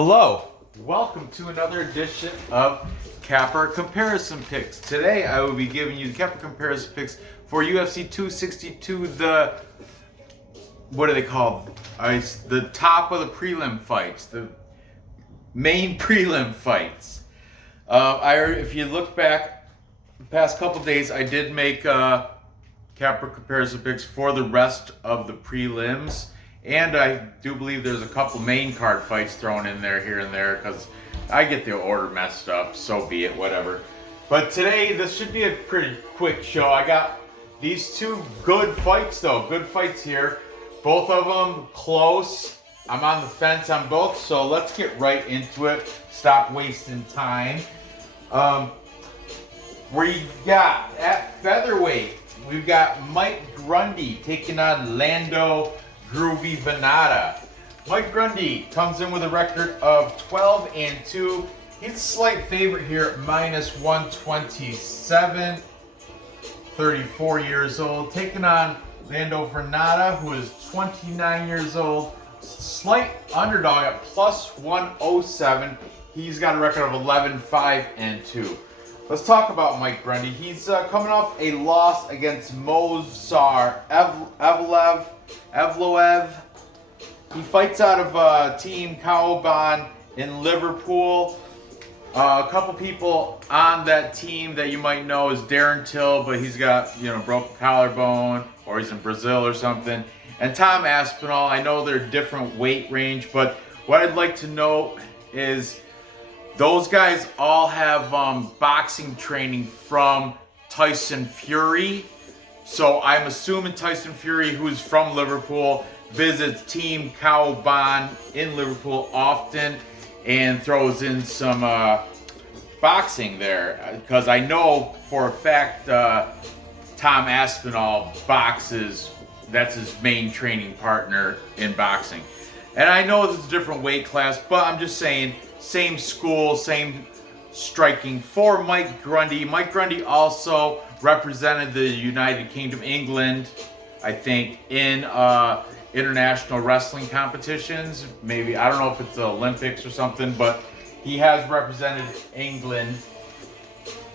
Hello, welcome to another edition of Capper Comparison Picks. Today I will be giving you the Capper Comparison Picks for UFC 262, what are they called? The top of the prelim fights, the main prelim fights. If you look back the past couple days, I did make Capper Comparison Picks for the rest of the prelims. And I do believe there's a couple main card fights thrown in there here and there because I get the order messed up, so be it, whatever. But today, this should be a pretty quick show. I got these two good fights though, good fights here. Both of them close. I'm on the fence on both, so let's get right into it. Stop wasting time. We've got, at featherweight, we've got Mike Grundy taking on Lando Vannata. Mike Grundy comes in with a record of 12-2. He's a slight favorite here at minus 127. 34 years old. Taking on Lando Vannata, who is 29 years old. Slight underdog at plus 107. He's got a record of 11-5-2. Let's talk about Mike Grundy. He's coming off a loss against Movsar Evloev. He fights out of Team Kaoban in Liverpool. A couple people on that team that you might know is Darren Till, but he's got, broken collarbone, or he's in Brazil or something. And Tom Aspinall. I know they're different weight range, but what I'd like to know is those guys all have boxing training from Tyson Fury. So I'm assuming Tyson Fury, who's from Liverpool, visits Team Kaoban in Liverpool often and throws in some boxing there. Because I know for a fact Tom Aspinall boxes. That's his main training partner in boxing. And I know it's a different weight class, but I'm just saying, same school, same striking for Mike Grundy. Mike Grundy also represented the United Kingdom, England, I think, in international wrestling competitions. Maybe, I don't know if it's the Olympics or something, but he has represented England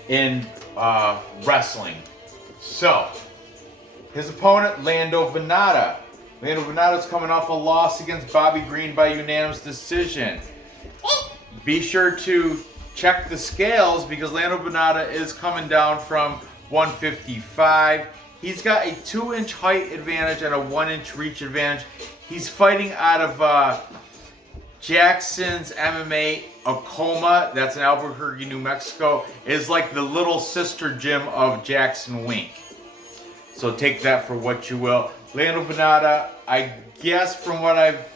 in wrestling. So, his opponent, Lando Vannata. Lando Vannata's coming off a loss against Bobby Green by unanimous decision. Be sure to check the scales because Lando Vannata is coming down from 155. He's got a 2-inch height advantage and a 1-inch reach advantage. He's fighting out of Jackson's MMA Acoma. That's in Albuquerque, New Mexico. It's like the little sister gym of Jackson Wink. So take that for what you will. Lando Vannata, I guess from what I've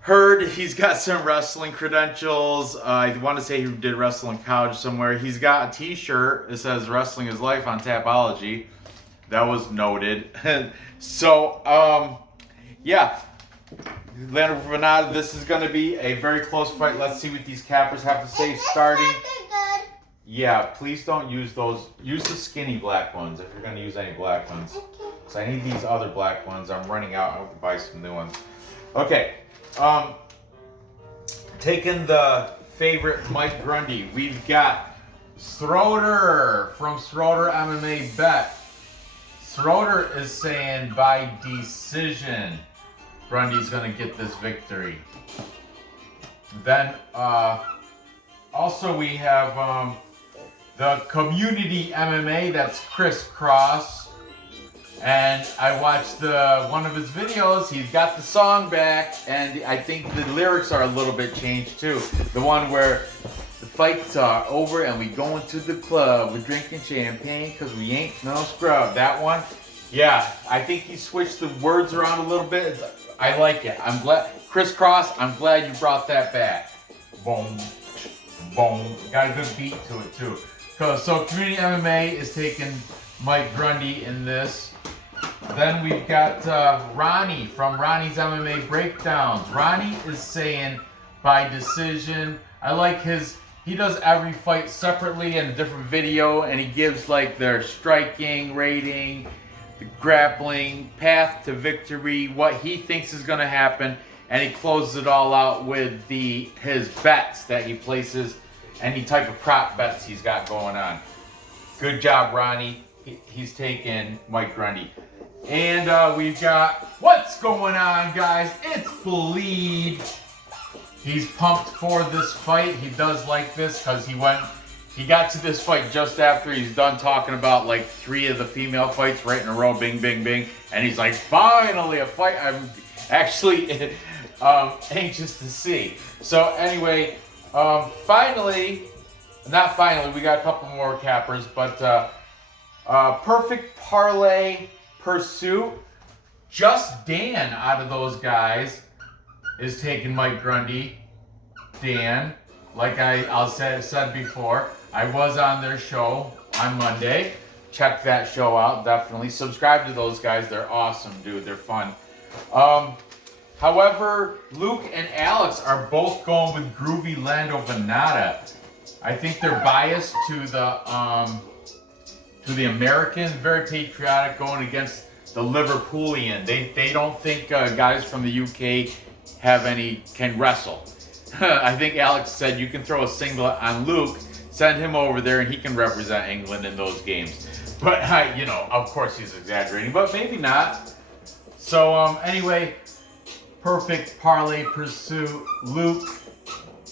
heard, he's got some wrestling credentials. I want to say he did wrestle in college somewhere. He's got a t-shirt that says Wrestling is Life on Tapology. That was noted. So, yeah. Lando Vannata, this is going to be a very close fight. Let's see what these cappers have to say starting. Yeah, please don't use those. Use the skinny black ones if you're going to use any black ones. Because I need these other black ones. I'm running out. I have to buy some new ones. Okay. Taking the favorite Mike Grundy, we've got Schroeder from Schroeder MMA Bet. Schroeder is saying by decision, Grundy's going to get this victory. Then, also we have the Community MMA, that's Chris Cross. And I watched one of his videos. He's got the song back, and I think the lyrics are a little bit changed too. The one where the fights are over and we going to the club. We're drinking champagne because we ain't no scrub. That one, yeah, I think he switched the words around a little bit. I like it. I'm glad, Chris Cross, I'm glad you brought that back. Boom, boom. Got a good beat to it too. So Community MMA is taking Mike Grundy in this. Then we've got Ronnie from Ronnie's MMA Breakdowns. Ronnie is saying by decision. I like he does every fight separately in a different video, and he gives like their striking rating, the grappling, path to victory, what he thinks is going to happen. and he closes it all out with his bets that he places, any type of prop bets he's got going on. Good job, Ronnie. He's taking Mike Grundy. And we've got what's going on, guys. It's Bleed. He's pumped for this fight. He does like this because he got to this fight just after he's done talking about like 3 of the female fights right in a row, bing, bing, bing. And he's like, finally a fight I'm actually anxious to see. So anyway, finally, not finally, we got a couple more cappers, but Perfect Parlay Pursuit. Just Dan out of those guys is taking Mike Grundy. Dan, like I said before, I was on their show on Monday. Check that show out, definitely. Subscribe to those guys. They're awesome, dude. They're fun. However, Luke and Alex are both going with Groovy Lando Vannata. I think they're biased to the Americans, very patriotic, going against the Liverpoolian. They don't think guys from the UK can wrestle. I think Alex said you can throw a singlet on Luke, send him over there, and he can represent England in those games. But of course he's exaggerating, but maybe not. So anyway, Perfect Parlay Pursuit, Luke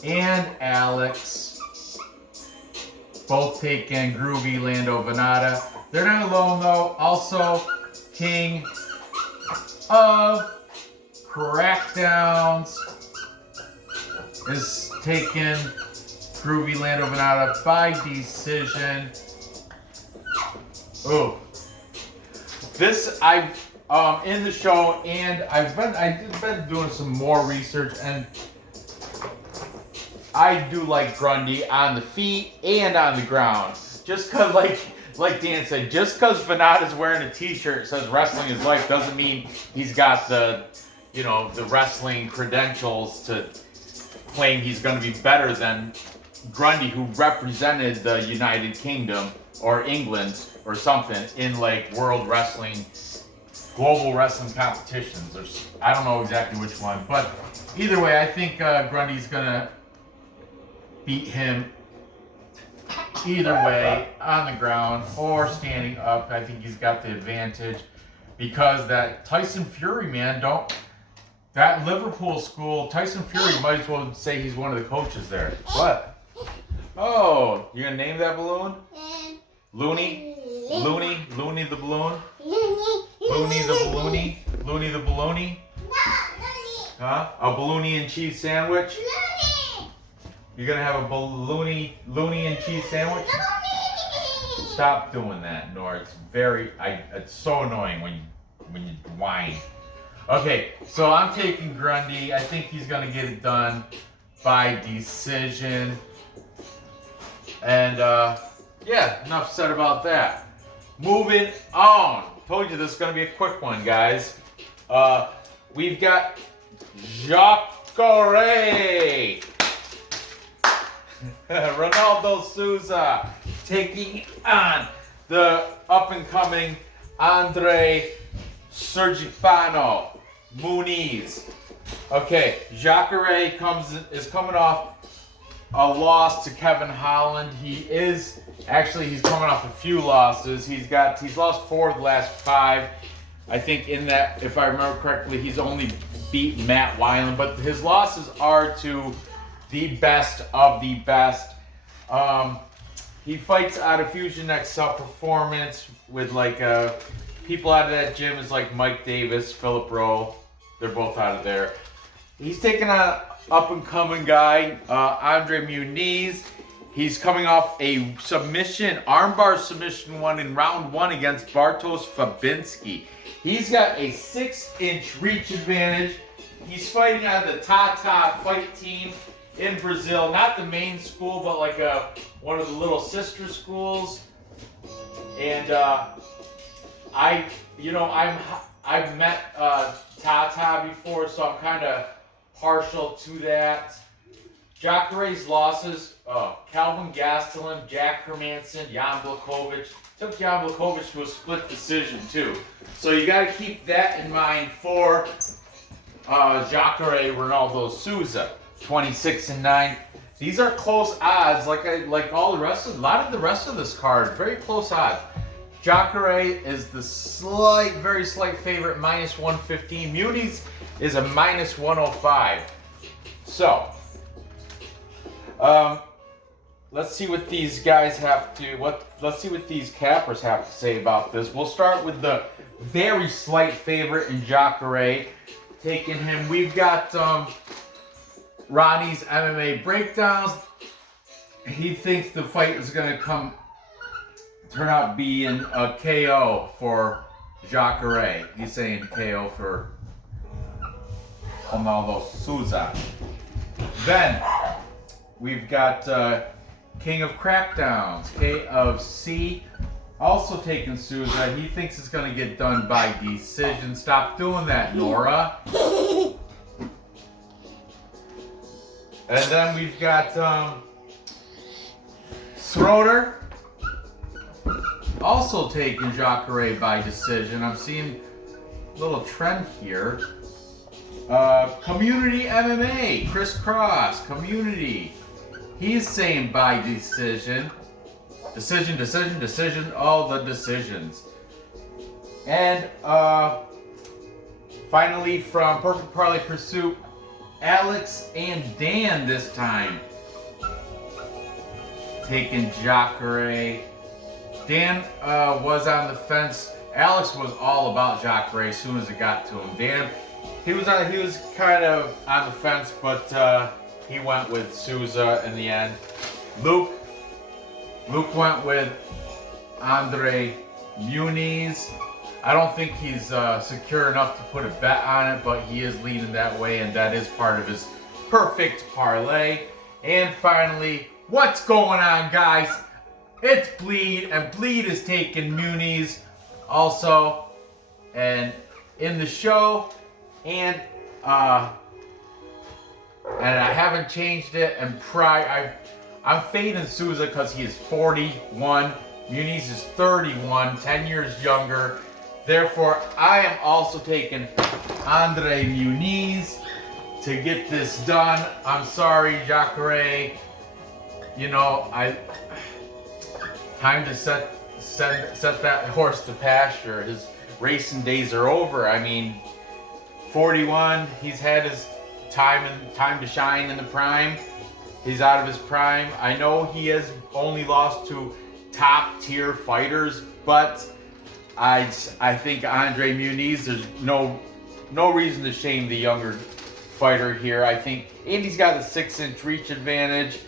and Alex both taking Groovy Lando Vannata. They're not alone though. Also, King of Crackdowns is taking Groovy Lando Vannata by decision. Oh, this I've in the show, and I've been doing some more research, and I do like Grundy on the feet and on the ground. Just cause like Dan said, just cause Vannata's wearing a t-shirt that says wrestling is life doesn't mean he's got the wrestling credentials to claim he's going to be better than Grundy, who represented the United Kingdom or England or something in like world wrestling, global wrestling competitions. I don't know exactly which one, but either way, I think Grundy's going to beat him either way, on the ground or standing up. I think he's got the advantage because that Tyson Fury, man, that Liverpool school, Tyson Fury might as well say he's one of the coaches there. What? Oh, you're going to name that balloon? Looney? Looney the balloon? Looney the balloony? Looney the balloony? Huh? A balloony and cheese sandwich? You're gonna have a loony and cheese sandwich? Stop doing that, Nora. It's so annoying when you whine. Okay, so I'm taking Grundy. I think he's gonna get it done by decision. And yeah, enough said about that. Moving on. Told you this is gonna be a quick one, guys. We've got Jacaré. Ronaldo Souza taking on the up-and-coming André Muniz. Okay, Jacaré is coming off a loss to Kevin Holland. He's coming off a few losses. He's lost 4 of the last 5. I think in that, if I remember correctly, he's only beaten Matt Weiland, but his losses are to the best of the best. He fights out of Fusion XL Performance with people out of that gym is like Mike Davis, Philip Rowe. They're both out of there. He's taking on up-and-coming guy, André Muniz. He's coming off a armbar submission one in round 1 against Bartosz Fabinski. He's got a 6-inch reach advantage. He's fighting out of the Tata fight team in Brazil, not the main school, but like one of the little sister schools. And I've met Tata before, so I'm kind of partial to that. Jacaré's losses: Calvin Gastelum, Jack Hermanson, Jan Blachowicz. Took Jan Blachowicz to a split decision too. So you got to keep that in mind for Jacaré Ronaldo Souza, 26-9. These are close odds, like all the rest of a lot of the rest of this card. Very close odds. Jacaré is the very slight favorite, -115. Muniz is a -105. So, let's see what these guys have to. Let's see what these cappers have to say about this. We'll start with the very slight favorite in Jacaré. Taking him, we've got Ronnie's MMA breakdowns. He thinks the fight is going to turn out being a KO for Jacaré. He's saying KO for Ronaldo Souza. Then we've got King of Crackdowns, KFC, also taking Souza. He thinks it's going to get done by decision. Stop doing that, Nora. And then we've got Schroeder, also taking Jacaré by decision. I'm seeing a little trend here. Community MMA, Chris Cross, Community. He's saying by decision. Decision, all the decisions. And finally from Perfect Parlay Pursuit, Alex and Dan this time taking Jacaré. Dan was on the fence. Alex was all about Jacaré as soon as it got to him. Dan, he was kind of on the fence, but he went with Souza in the end. Luke went with André Muniz. I don't think he's secure enough to put a bet on it, but he is leaning that way, and that is part of his perfect parlay. And finally, what's going on, guys? It's Bleed, and Bleed is taking Muniz also, and in the show, and I haven't changed it. And I'm fading Souza because he is 41. Muniz is 31, 10 years younger. Therefore, I am also taking André Muniz to get this done. I'm sorry, Jacaré. You know, time to set that horse to pasture. His racing days are over. I mean, 41. He's had his time to shine in the prime. He's out of his prime. I know he has only lost to top tier fighters, but I think André Muniz, there's no reason to shame the younger fighter here. I think Andy's got a 6-inch reach advantage,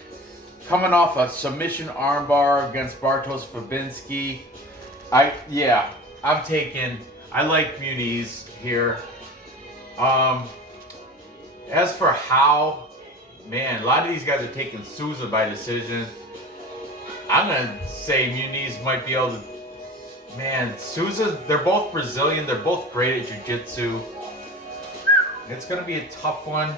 coming off a submission armbar against Bartosz Fabinski. I like Muniz here. As for how, man, a lot of these guys are taking Souza by decision. I'm gonna say Muniz might be able to. Man, Souza, they're both Brazilian. They're both great at jiu-jitsu. It's going to be a tough one.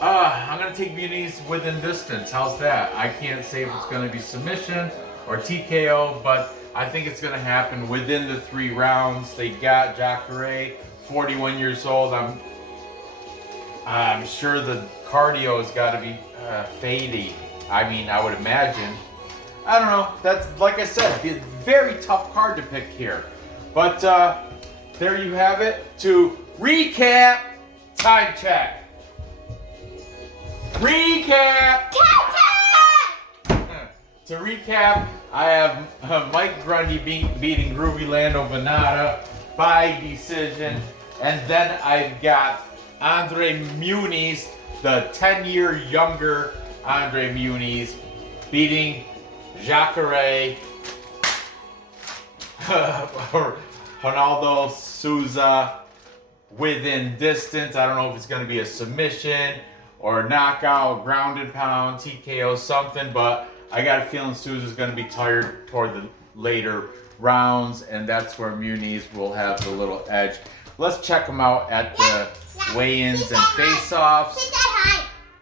I'm going to take Muniz within distance. How's that? I can't say if it's going to be submission or TKO, but I think it's going to happen within the 3 rounds. They got Jacaré, 41 years old. I'm sure the cardio has got to be fading. I mean, I would imagine. I don't know. That's, like I said, a very tough card to pick here. But there you have it. To recap, time check. Recap. To recap, I have Mike Grundy beating Groovy Lando Vannata by decision. And then I've got André Muniz, the 10-year younger André Muniz, beating Jacaré, Ronaldo Souza within distance. I don't know if it's going to be a submission or a knockout, ground and pound, TKO, something, but I got a feeling Souza's going to be tired toward the later rounds, and that's where Muniz will have the little edge. Let's check him out at the weigh-ins and face-offs.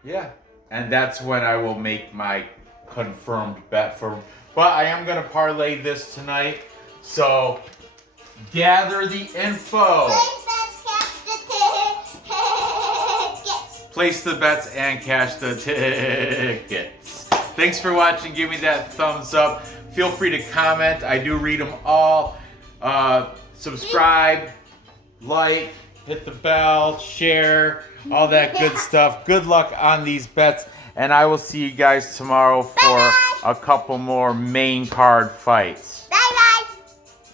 Yeah, and that's when I will make my confirmed bet for. But I am going to parlay this tonight, so gather the info. place the bets, and cash the tickets. Thanks for watching. Give me that thumbs up. Feel free to comment. I do read them all. Subscribe, like, hit the bell, share, all that good stuff. Good luck on these bets, and I will see you guys tomorrow for a couple more main card fights.